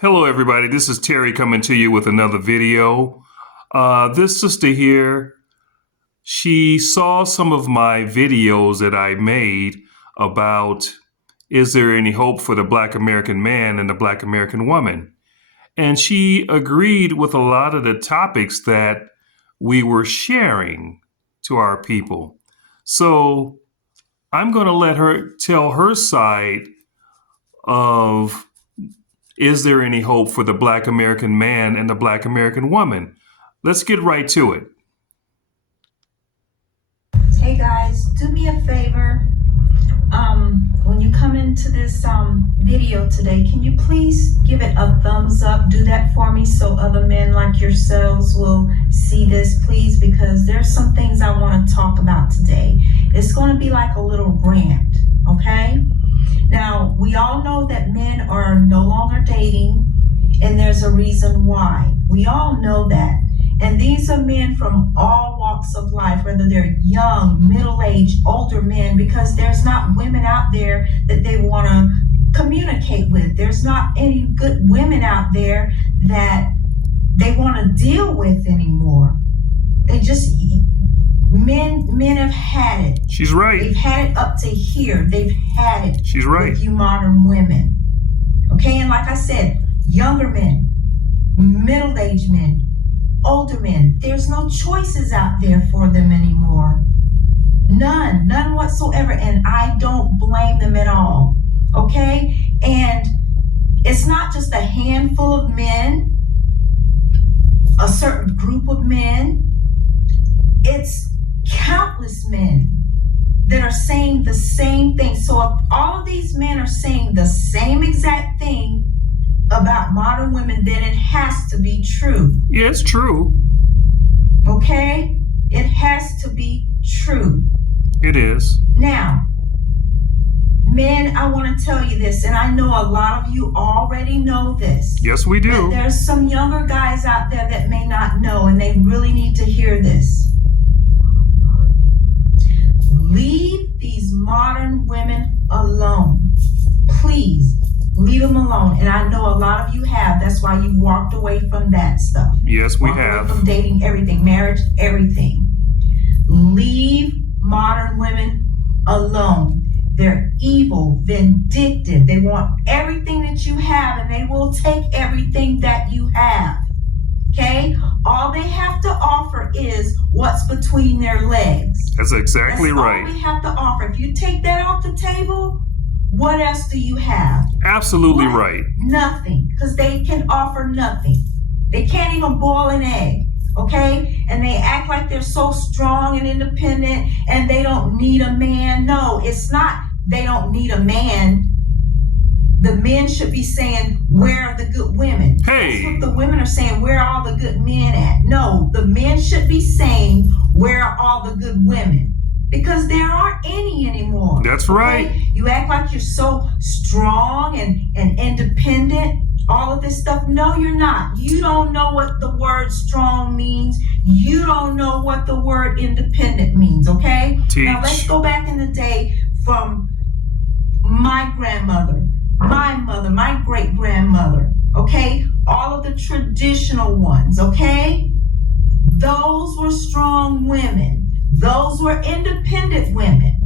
Hello, everybody. This is Terry coming to you with another video. This sister here, she saw some of my videos that I made about is there any hope for the Black American man and the Black American woman? And she agreed with a lot of the topics that we were sharing to our people. So I'm going to let her tell her side of is there any hope for the Black American man and the Black American woman? Let's get right to it. Hey guys, do me a favor. When you come into this video today, can you please give it a thumbs up? Do that for me so other men like yourselves will see this, please, because there's some things I want to talk about today. It's going to be like a little rant, okay? Now, we all know that men are no longer dating, and there's a reason why. We all know that. And these are men from all walks of life, whether they're young, middle-aged, older men, because there's not women out there that they want to communicate with. There's not any good women out there that they want to deal with anymore. They just, men have had it. She's right. They've had it up to here. They've had it. She's right. With you modern women. Okay, and like I said, younger men, middle-aged men, older men, there's no choices out there for them anymore. None whatsoever, and I don't blame them at all, okay? And it's not just a handful of men, a certain group of men, it's countless men that are saying the same thing. So if all of these men are saying the same exact thing about modern women, then it has to be true. Yeah, it's true. Okay? It has to be true. It is. Now, men, I want to tell you this, and I know a lot of you already know this. Yes, we do. But there's some younger guys out there that may not know, and they really need to hear this. Leave these modern women alone. Please. Leave them alone. And I know a lot of you have. That's why you walked away from that stuff. Yes, we Walked away have. from dating, everything, marriage, everything. Leave modern women alone. They're evil, vindictive. They want everything that you have, and they will take everything that you have. Okay? All they have to offer is what's between their legs. That's exactly That's right. all they have to offer. If you take that off the table, what else do you have? Absolutely What? right. Nothing, because they can offer nothing. They can't even boil an egg, okay? And they act like they're so strong and independent and they don't need a man. No, it's not they don't need a man. The men should be saying, where are the good women? Hey. That's what the women are saying, where are all the good men at? No, the men should be saying, where are all the good women? Because there aren't any anymore. That's right. You act like you're so strong and independent, all of this stuff. No, you're not. You don't know what the word strong means. You don't know what the word independent means, okay? Teach. Now let's go back in the day from my grandmother, my mother, my great-grandmother, okay? All of the traditional ones, okay? Those were strong women. Those were independent women.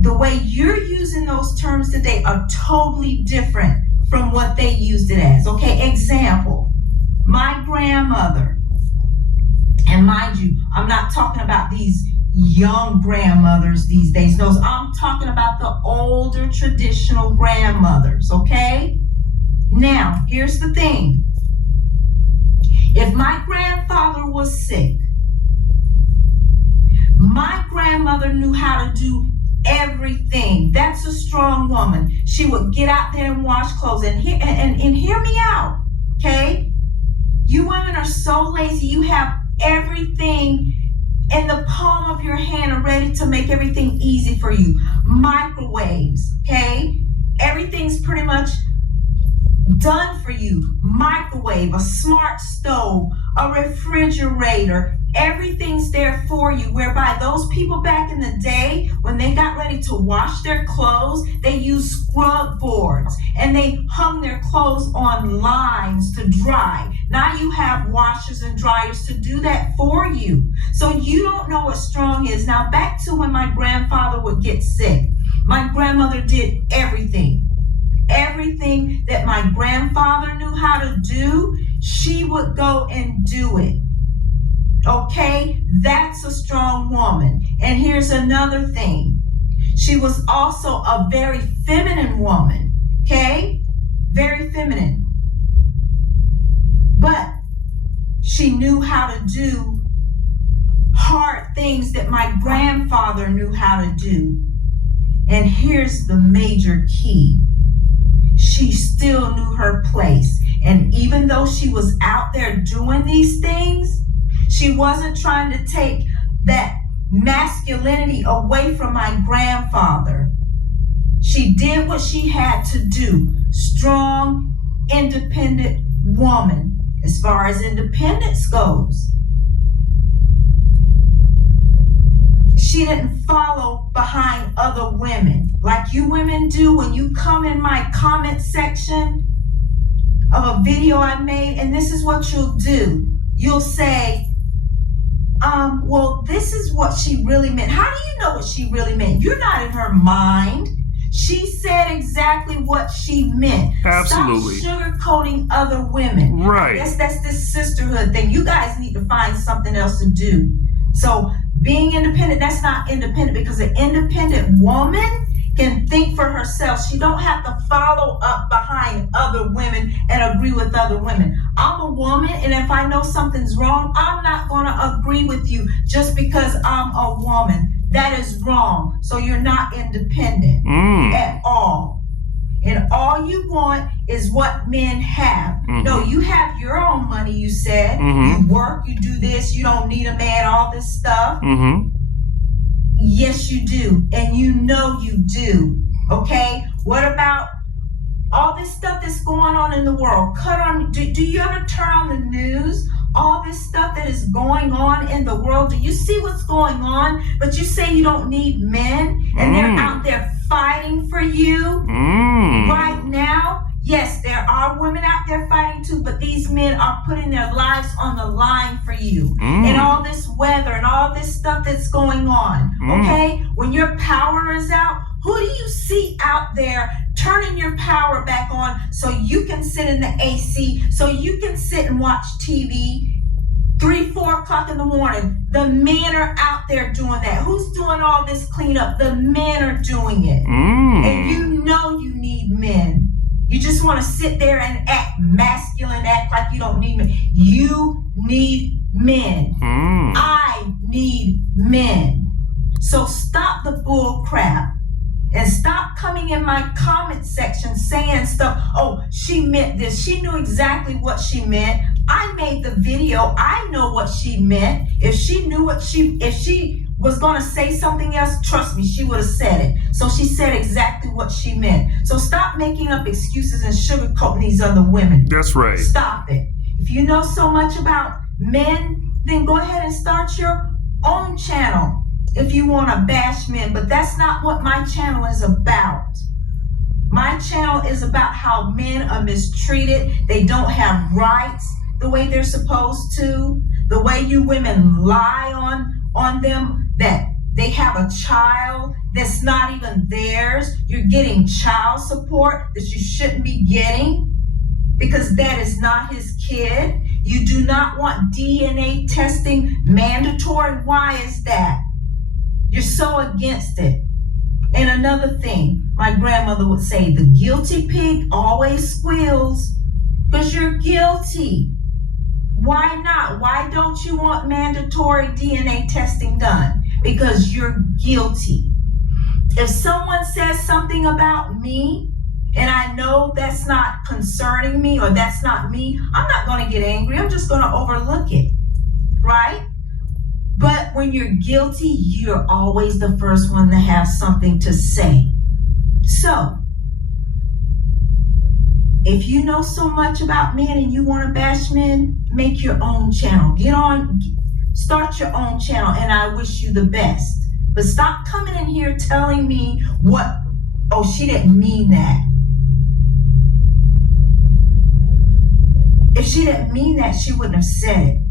The way you're using those terms today are totally different from what they used it as. Okay, example, my grandmother, and mind you, I'm not talking about these young grandmothers these days. No, I'm talking about the older traditional grandmothers, okay? Now, here's the thing. If my grandfather was sick, my grandmother knew how to do everything. That's a strong woman. She would get out there and wash clothes. And hear me out, okay? You women are so lazy. You have everything in the palm of your hand ready to make everything easy for you. Microwaves, okay? Everything's pretty much done for you. Microwave, a smart stove, a refrigerator, Everything's there for you, whereby those people back in the day, when they got ready to wash their clothes, they used scrub boards and they hung their clothes on lines to dry. Now you have washers and dryers to do that for you. So you don't know what strong is. Now back to when my grandfather would get sick. My grandmother did everything. Everything that my grandfather knew how to do, she would go and do it. Okay, that's a strong woman. And here's another thing. She was also a very feminine woman. Okay, very feminine. But she knew how to do hard things that my grandfather knew how to do. And here's the major key. She still knew her place. And even though she was out there doing these things, she wasn't trying to take that masculinity away from my grandfather. She did what she had to do. Strong, independent woman, as far as independence goes. She didn't follow behind other women like you women do when you come in my comment section of a video I made, and this is what you'll do. You'll say, well, this is what she really meant. How do you know what she really meant? You're not in her mind. She said exactly what she meant. Absolutely. Stop sugarcoating other women. Right. I guess that's this sisterhood thing. You guys need to find something else to do. So being independent, that's not independent, because an independent woman can think for herself. She don't have to follow up behind other women and agree with other women. I'm a woman, and if I know something's wrong, I'm not going to agree with you just because I'm a woman. That is wrong. So you're not independent at all. And all you want is what men have. No, you have your own money, you said. You work, you do this, you don't need a man, all this stuff. Yes, you do. And you know you do. Okay? What about all this stuff that's going on in the world? Do you ever turn on the news? All this stuff that is going on in the world. Do you see what's going on? But you say you don't need men, and they're out there fighting for you right now. Yes, there are women out there fighting too, but these men are putting their lives on the line for you. And all this weather and all this stuff that's going on. Okay? When your power is out, who do you see out there turning your power back on so you can sit in the AC, so you can sit and watch TV 3, 4 o'clock in the morning? The men are out there doing that. Who's doing all this cleanup? The men are doing it. And you know you need men. You just want to sit there and act masculine, act like you don't need men. You need men. I need men. So stop the bull crap. And stop coming in my comment section saying stuff. Oh, she meant this. She knew exactly what she meant. I made the video. I know what she meant. If she was going to say something else, trust me, she would have said it. So she said exactly what she meant. So stop making up excuses and sugarcoating these other women. That's right. Stop it. If you know so much about men, then go ahead and start your own channel if you want to bash men. But that's not what my channel is about. My channel is about how men are mistreated. They don't have rights the way they're supposed to. The way you women lie on them, that they have a child that's not even theirs. You're getting child support that you shouldn't be getting because that is not his kid. You do not want DNA testing mandatory. Why is that? You're so against it. And another thing, my grandmother would say, the guilty pig always squeals because you're guilty. Why not? Why don't you want mandatory DNA testing done? Because you're guilty. If someone says something about me and I know that's not concerning me or that's not me, I'm not going to get angry. I'm just going to overlook it, right? But when you're guilty, you're always the first one to have something to say. So, if you know so much about men and you want to bash men, make your own channel. Start your own channel, and I wish you the best. But stop coming in here telling me what, oh, she didn't mean that. If she didn't mean that, she wouldn't have said it.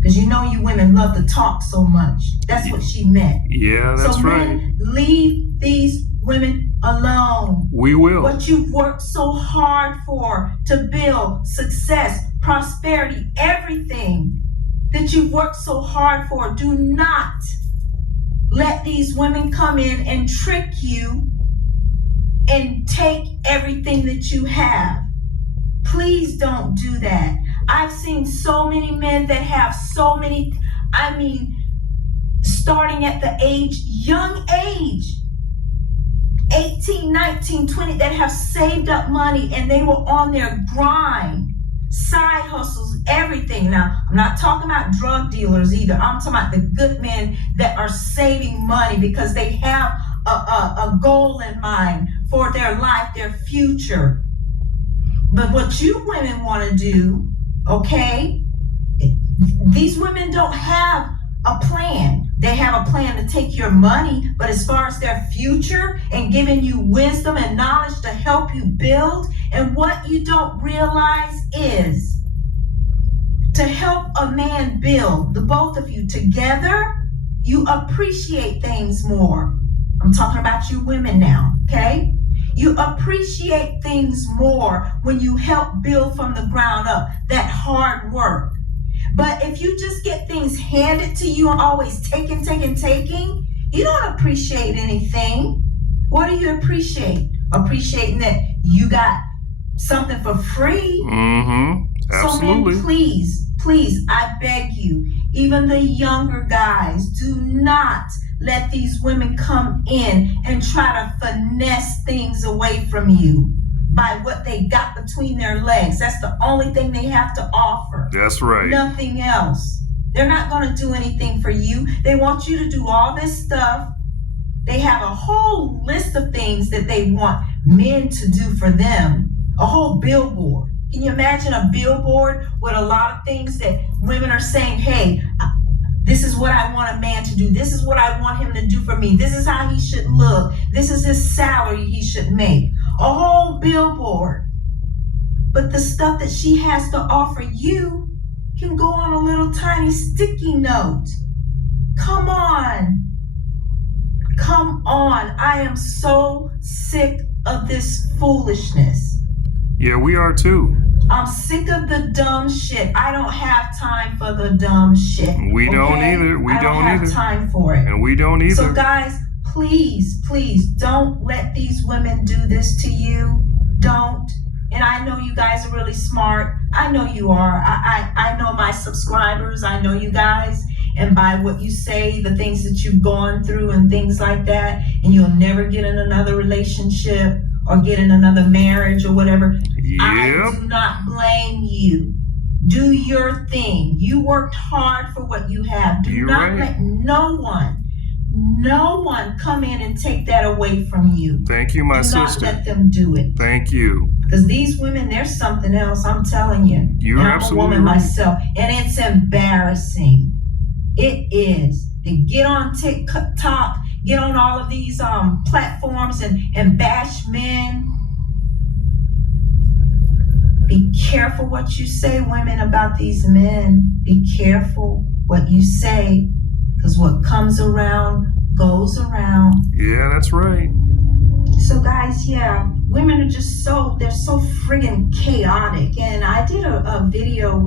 Because you know you women love to talk so much. That's what she meant. Yeah, that's so right. Men, leave these women alone. We will. What you've worked so hard for, to build success, prosperity, everything that you've worked so hard for, do not let these women come in and trick you and take everything that you have. Please don't do that. I've seen so many men that have so many, starting at the young age, 18, 19, 20, that have saved up money and they were on their grind, side hustles, everything. Now, I'm not talking about drug dealers either. I'm talking about the good men that are saving money because they have a goal in mind for their life, their future. But what you women want to do, okay, these women don't have a plan. They have a plan to take your money, but as far as their future and giving you wisdom and knowledge to help you build, and what you don't realize is to help a man build, the both of you together, you appreciate things more. I'm talking about you women now, okay? You appreciate things more when you help build from the ground up, that hard work. But if you just get things handed to you and always taking, you don't appreciate anything. What do you appreciate? Appreciating that you got something for free. Mm-hmm. Absolutely. So men, please, I beg you, even the younger guys, do not let these women come in and try to finesse things away from you by what they got between their legs. That's the only thing they have to offer. That's right. Nothing else. They're not going to do anything for you. They want you to do all this stuff. They have a whole list of things that they want men to do for them. A whole billboard. Can you imagine a billboard with a lot of things that women are saying, hey, this is what I want a man to do. This is what I want him to do for me. This is how he should look. This is his salary he should make. A whole billboard. But the stuff that she has to offer you can go on a little tiny sticky note. Come on. I am so sick of this foolishness. Yeah, we are too. I'm sick of the dumb shit. I don't have time for the dumb shit. We don't either. I don't have time for it. And we don't either. So guys, please, don't let these women do this to you. Don't. And I know you guys are really smart. I know you are. I know my subscribers. I know you guys. And by what you say, the things that you've gone through and things like that, and you'll never get in another relationship or get in another marriage or whatever. Yep. I do not blame you. Do your thing. You worked hard for what you have. Do not let no one come in and take that away from you. Thank you, my sister. Do not let them do it. Thank you. Because these women, there's something else, I'm telling you. You're I'm absolutely a woman right. myself, and it's embarrassing. It is. They get on TikTok, get on all of these platforms and bash men. Be careful what you say, women, about these men. Be careful what you say, because what comes around goes around. Yeah, that's right. So guys, yeah, women are just they're so friggin' chaotic. And I did a video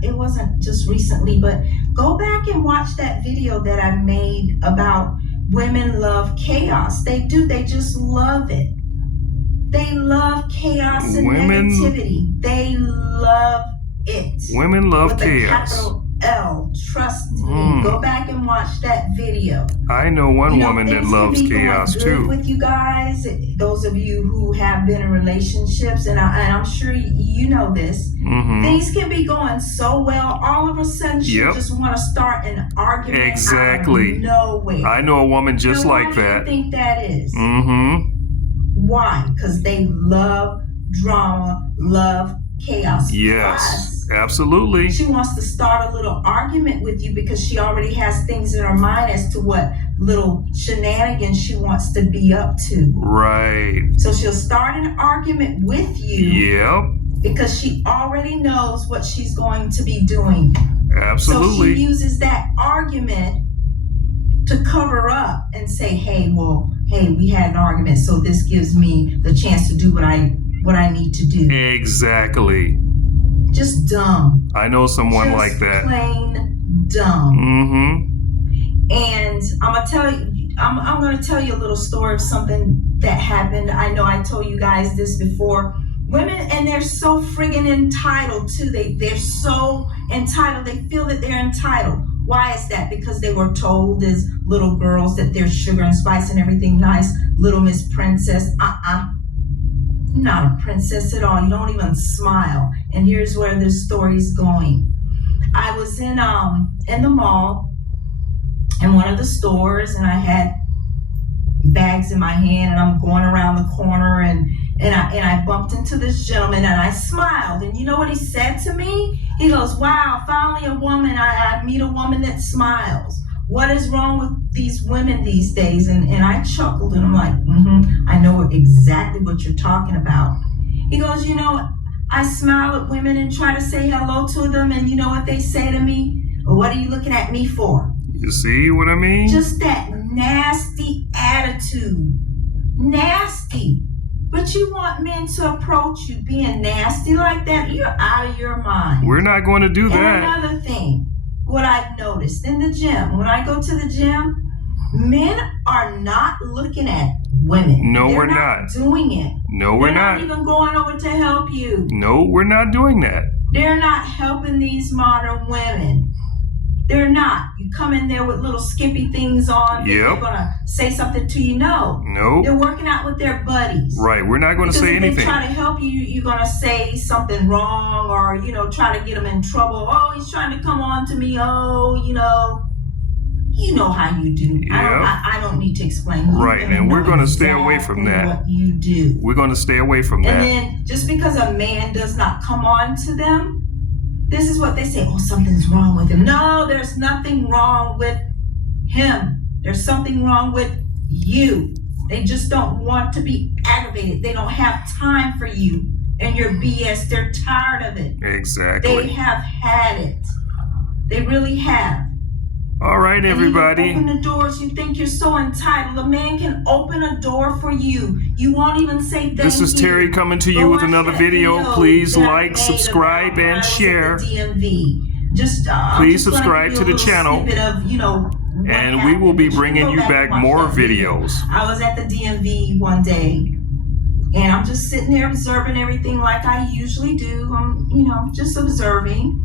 it wasn't just recently, but go back and watch that video that I made about women love chaos. They do, they just love it. They love chaos and negativity. They love it. Women love with chaos. A capital L. Trust me. Go back and watch that video. I know one woman that loves chaos too. With you guys, those of you who have been in relationships, and I'm sure you know this, things can be going so well. All of a sudden, you just want to start an argument. Exactly. Out of nowhere. I know a woman just like that. that. Why do you think that is? Mm-hmm. Why? Because they love drama, love chaos. Yes. Absolutely. She wants to start a little argument with you because she already has things in her mind as to what little shenanigans she wants to be up to. Right. So she'll start an argument with you Yep. because she already knows what she's going to be doing. So Absolutely. she uses that argument to cover up and say, hey, we had an argument, so this gives me the chance to do what I need to do. Exactly. Just dumb. I know someone Just like that. Plain dumb. Mm-hmm. And I'm gonna tell you a little story of something that happened. I know I told you guys this before. Women, and they're so friggin' entitled too. They're so entitled. They feel that they're entitled. Why is that? Because they were told as little girls that there's sugar and spice and everything nice. Little Miss Princess. You're not a princess at all. You don't even smile. And here's where this story's going. I was in the mall in one of the stores, and I had bags in my hand, and I'm going around the corner, and I bumped into this gentleman, and I smiled. And you know what he said to me? He goes, wow, finally a woman. I meet a woman that smiles. What is wrong with these women these days? And I chuckled, and I'm like, I know exactly what you're talking about. He goes, you know, I smile at women and try to say hello to them, and you know what they say to me? Well, what are you looking at me for? You see what I mean? Just that nasty attitude. Nasty. But you want men to approach you being nasty like that? You're out of your mind. We're not going to do that. And another thing, what I've noticed in the gym, when I go to the gym, men are not looking at women. No, They're we're not. Doing it. No, we're They're not. not even going over to help you. No, we're not doing that. They're not helping these modern women. They're not. You come in there with little skimpy things on. Yep. They're going to say something to you. No. No. They're working out with their buddies. Right. We're not going to say If anything. they try to help you, you're going to say something wrong, or, you know, try to get them in trouble. Oh, he's trying to come on to me. Oh, you know how you do. Yep. I don't need to explain. You Right. And we're going to stay away from exactly that. what you do. We're going to stay away from that. And then just because a man does not come on to them, this is what they say. Oh, something's wrong with him. No, there's nothing wrong with him. There's something wrong with you. They just don't want to be aggravated. They don't have time for you and your BS. They're tired of it. Exactly. They have had it. They really have. All right, And everybody. you open the doors. You think you're so entitled. A man can open a door for you. You won't even say thank you. This is Terry coming to you Go with watch another that video. Please that I like, made subscribe, about when I and was at share. the DMV. Just Please just gonna subscribe give to you a the little channel. snippet of, what And we will happened. be But you bringing can you go back and watch more that video. videos. I was at the DMV one day, and I'm just sitting there observing everything like I usually do. I'm, just observing.